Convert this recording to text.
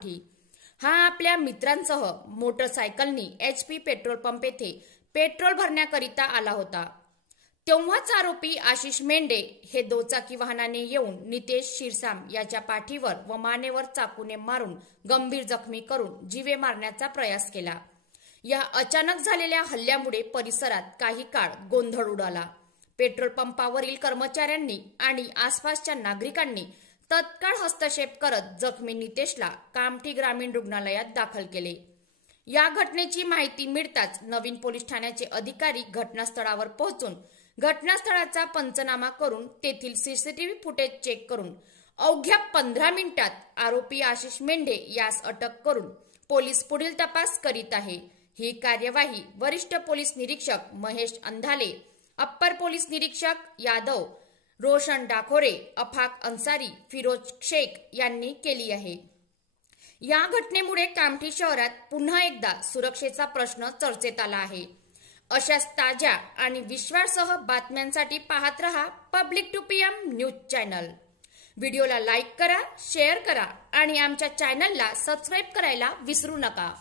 हा आपल्या मित्रांसह मोटरसायकलनी HP पेट्रोल पंप येथे पेट्रोल भरण्याकरिता आला होता। तेव्हाच आरोपी आशिष मेंढे हे दुचाकी वाहनाने येऊन नितेश शिरसाम याच्या पाठीवर व मानेवर चाकूने मारून गंभीर जखमी करून जीवे मारण्याचा प्रयास केला। या अचानक झालेल्या हल्ल्यामुळे परिसरात काही काळ गोंधळ उडाला। पेट्रोल पंपावरील कर्मचाऱ्यांनी आणि आसपासच्या नागरिकांनी तत्काळ हस्तक्षेप करत जखमी नितेशला कामठी ग्रामीण रुग्णालयात दाखल केले। या घटनेची माहिती मिळताच नवीन पोलीस ठाण्याचे अधिकारी घटनास्थळावर पोहोचून घटनास्थळाचा पंचनामा करून तेथील CCTV फुटेज चेक करून अवघ्या 15 मिनिटात आरोपी आशिष मेंढे यास अटक करून पोलीस पुढील तपास करीत आहे। ही कार्यवाही वरिष्ठ पोलीस निरीक्षक महेश अंधाले, अप्पर पोलीस निरीक्षक यादव, रोशन डाखोरे, अफाक अन्सारी, फिरोज शेख यांनी केली आहे। या घटनेमुळे कामठी शहरात पुन्हा एकदा सुरक्षेचा प्रश्न चर्चेत आला आहे। अशाच ताज्या आणि विश्वासार्ह बातम्यांसाठी पाहत रहा public to PM news channel. व्हिडिओला लाईक करा, शेअर करा आणि आमच्या चॅनलला सबस्क्राईब करायला विसरू नका।